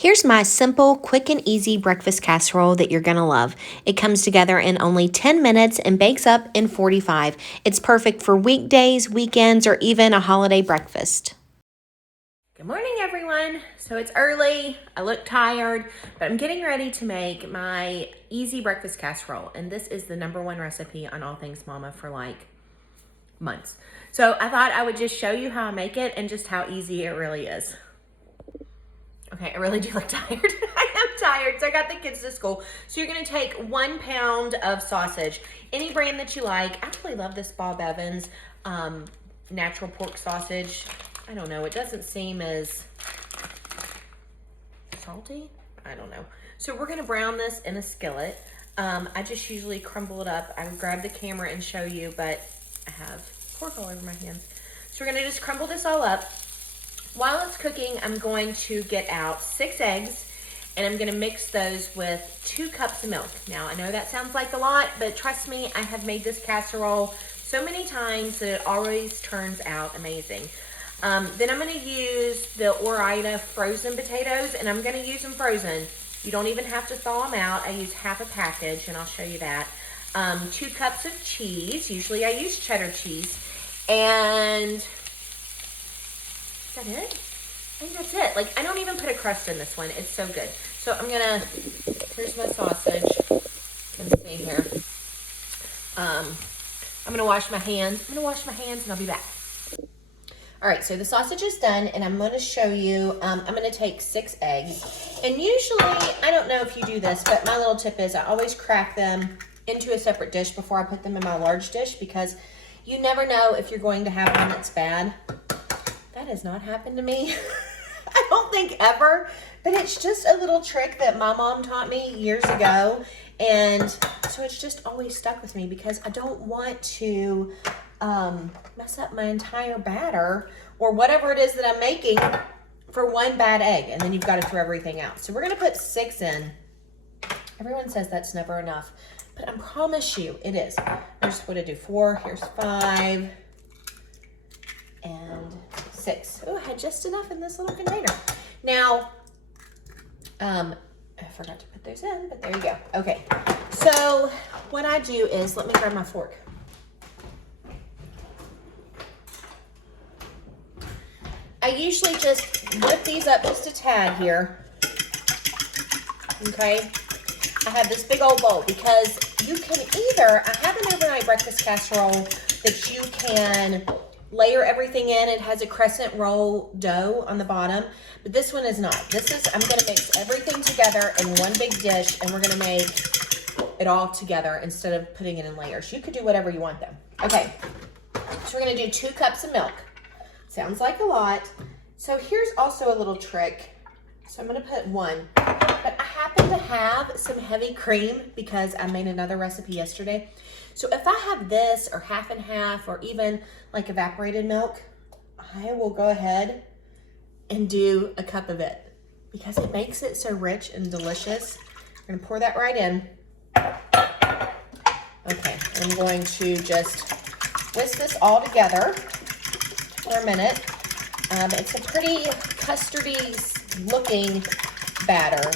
Here's my simple, quick and easy breakfast casserole that you're gonna love. It comes together in only 10 minutes and bakes up in 45. It's perfect for weekdays, weekends, or even a holiday breakfast. Good morning, everyone. So it's early, I look tired, but I'm getting ready to make my easy breakfast casserole. And this is the #1 recipe on All Things Mama for like months. So I thought I would just show you how I make it and just how easy it really is. Okay, I really do look tired. I am tired, so I got the kids to school. So you're gonna take 1 pound of sausage, any brand that you like. I really love this Bob Evans natural pork sausage. I don't know, it doesn't seem as salty. I don't know. So we're gonna brown this in a skillet. I just usually crumble it up. I would grab the camera and show you, but I have pork all over my hands. So we're gonna just crumble this all up. While it's cooking, I'm going to get out 6 eggs, and I'm gonna mix those with 2 cups of milk. Now, I know that sounds like a lot, but trust me, I have made this casserole so many times that it always turns out amazing. Then I'm gonna use the Ore-Ida frozen potatoes, and I'm gonna use them frozen. You don't even have to thaw them out. I use half a package, and I'll show you that. 2 cups of cheese. Usually I use cheddar cheese. And is that it? I think that's it. Like, I don't even put a crust in this one. It's so good. So I'm gonna, here's my sausage. Let's see here. I'm gonna wash my hands. I'm gonna wash my hands and I'll be back. All right, so the sausage is done, and I'm gonna show you, I'm gonna take 6 eggs. And usually, I don't know if you do this, but my little tip is I always crack them into a separate dish before I put them in my large dish, because you never know if you're going to have one that's bad. That has not happened to me. I don't think ever, but it's just a little trick that my mom taught me years ago. And so it's just always stuck with me, because I don't want to mess up my entire batter or whatever it is that I'm making for one bad egg. And then you've got to throw everything out. So we're going to put 6 in. Everyone says that's never enough, but I promise you it is. Here's what I do. 4, here's 5. And 6. Oh, I had just enough in this little container. Now, I forgot to put those in, but there you go. Okay, so what I do is, let me grab my fork. I usually just whip these up just a tad here. Okay, I have this big old bowl, because you can either, I have an overnight breakfast casserole that you can layer everything in. It has a crescent roll dough on the bottom, but this one is not. This is, I'm gonna mix everything together in one big dish, and we're gonna make it all together instead of putting it in layers. You could do whatever you want though. Okay, so we're gonna do 2 cups of milk. Sounds like a lot. So here's also a little trick. So I'm gonna put 1, but I happen to have some heavy cream because I made another recipe yesterday. So if I have this, or half and half, or even like evaporated milk, I will go ahead and do a cup of it, because it makes it so rich and delicious. I'm gonna pour that right in. Okay, I'm going to just whisk this all together for a minute. It's a pretty custardy looking batter,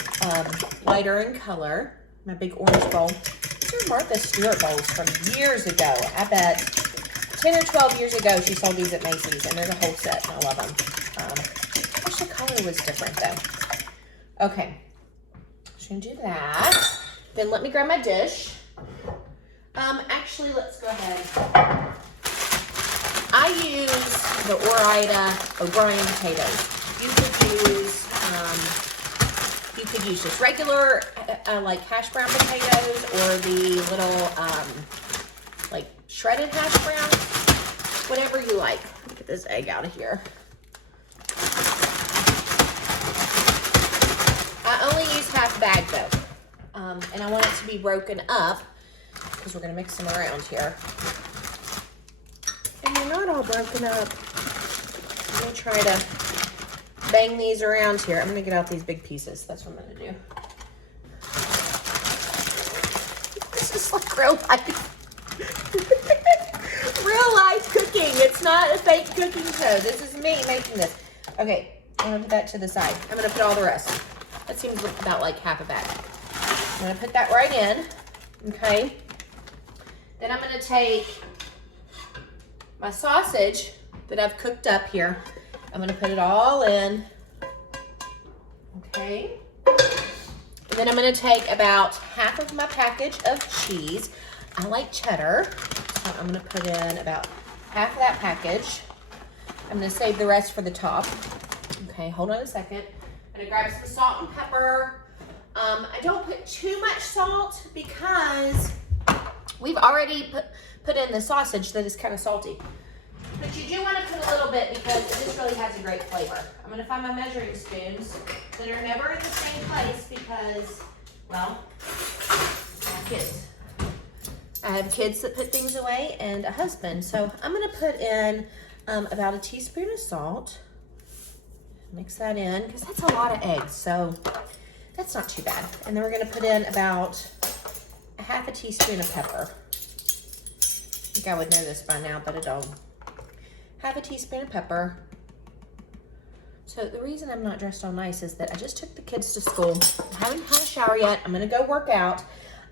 lighter in color. My big orange bowl. These are Martha Stewart bowls from years ago. I bet 10 or 12 years ago she sold these at Macy's, and there's a whole set, and I love them. I wish the color was different though. Okay, so I'm gonna do that. Then let me grab my dish. Actually, let's go ahead. I use the Ore-Ida O'Brien potatoes. You could use just regular like hash brown potatoes, or the little like shredded hash browns, whatever you like. Get this egg out of here. I only use half bag though, and I want it to be broken up, because we're gonna mix them around here. And they're not all broken up. I'm gonna try to bang these around here. I'm gonna get out these big pieces. That's what I'm gonna do. This is like real life. Real life cooking. It's not a fake cooking show. This is me making this. Okay, I'm gonna put that to the side. I'm gonna put all the rest. That seems about like half a bag. I'm gonna put that right in, okay? Then I'm gonna take my sausage that I've cooked up here. I'm gonna put it all in, okay? And then I'm gonna take about half of my package of cheese. I like cheddar, so I'm gonna put in about half of that package. I'm gonna save the rest for the top. Okay, hold on a second. I'm gonna grab some salt and pepper. I don't put too much salt because we've already put in the sausage that is kind of salty. But you do want to put a little bit because it just really has a great flavor. I'm going to find my measuring spoons that are never in the same place because, well, I have kids. I have kids that put things away and a husband. So I'm going to put in about a teaspoon of salt. Mix that in because that's a lot of eggs. So that's not too bad. And then we're going to put in about a half a teaspoon of pepper. I think I would know this by now, but I don't. Half a teaspoon of pepper. So the reason I'm not dressed all nice is that I just took the kids to school. I haven't had a shower yet. I'm gonna go work out.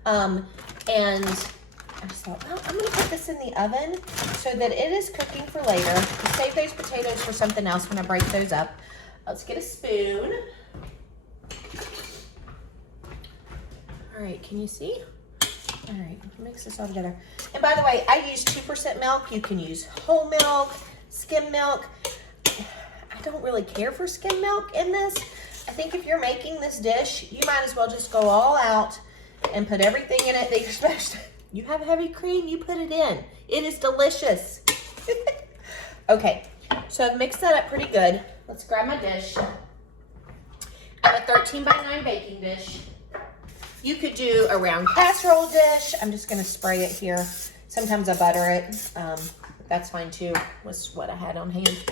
And I just thought, well, I'm gonna put this in the oven so that it is cooking for later. Save those potatoes for something else when I break those up. Let's get a spoon. All right, can you see? All right, mix this all together. And by the way, I use 2% milk. You can use whole milk, skim milk. I don't really care for skim milk in this. I think if you're making this dish, you might as well just go all out and put everything in it that you're supposed to. You have heavy cream, you put it in. It is delicious. Okay, so I've mixed that up pretty good. Let's grab my dish. I have a 13 by 9 baking dish. You could do a round casserole dish. I'm just gonna spray it here. Sometimes I butter it. That's fine too, was what I had on hand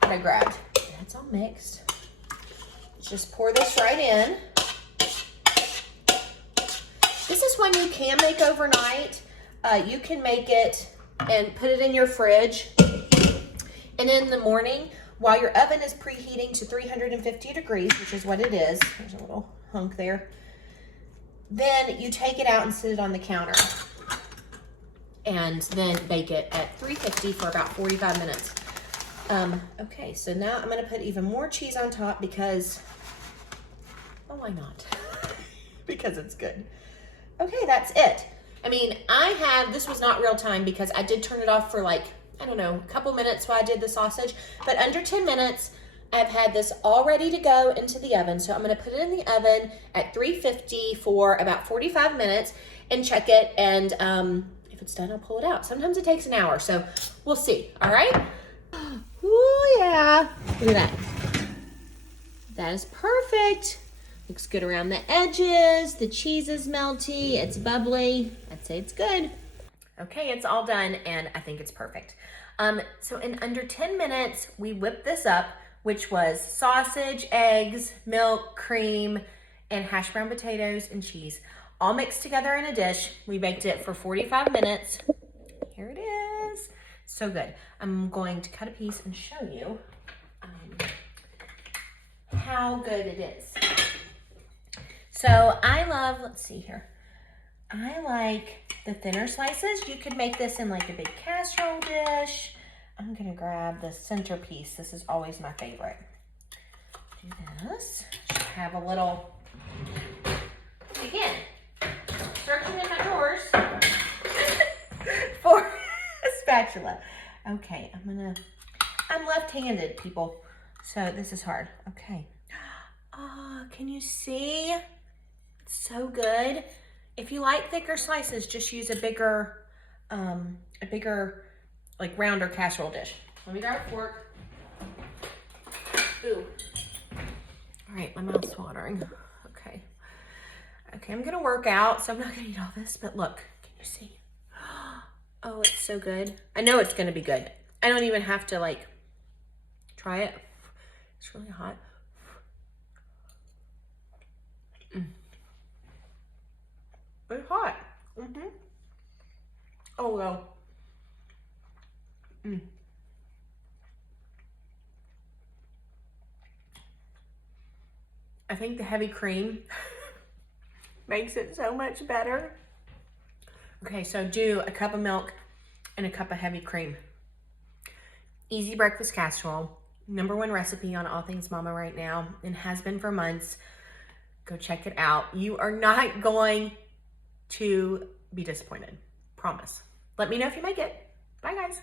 that I grabbed. That's all mixed. Just pour this right in. This is one you can make overnight. You can make it and put it in your fridge. And in the morning, while your oven is preheating to 350 degrees, which is what it is, there's a little hunk there, then you take it out and sit it on the counter. And then bake it at 350 for about 45 minutes. Okay, so now I'm gonna put even more cheese on top because, oh, why not? Because it's good. Okay, that's it. I mean, this was not real time because I did turn it off for like, I don't know, a couple minutes while I did the sausage, but under 10 minutes, I've had this all ready to go into the oven. So I'm gonna put it in the oven at 350 for about 45 minutes and check it. And if it's done, I'll pull it out. Sometimes it takes an hour, so we'll see, all right? Oh yeah, look at that. That is perfect. Looks good around the edges. The cheese is melty, it's bubbly. I'd say it's good. Okay, it's all done and I think it's perfect. So in under 10 minutes, we whipped this up, which was sausage, eggs, milk, cream, and hash brown potatoes and cheese, all mixed together in a dish. We baked it for 45 minutes. Here it is. So good. I'm going to cut a piece and show you how good it is. So I love, let's see here. I like the thinner slices. You could make this in like a big casserole dish. I'm gonna grab the centerpiece. This is always my favorite. Do this. Just have a little, again, searching in my drawers for a spatula. Okay, I'm left-handed, people, so this is hard. Okay. Oh, can you see? It's so good. If you like thicker slices, just use a bigger, like rounder casserole dish. Let me grab a fork. Ooh. All right, my mouth's watering. Okay. Okay, I'm gonna work out, so I'm not gonna eat all this, but look, can you see? Oh, it's so good. I know it's gonna be good. I don't even have to like try it. It's really hot. It's hot. Oh, well. I think the heavy cream makes it so much better. Okay, so do a cup of milk and a cup of heavy cream. Easy breakfast casserole. #1 recipe on All Things Mama right now and has been for months. Go check it out. You are not going to be disappointed. Promise. Let me know if you make it. Bye, guys.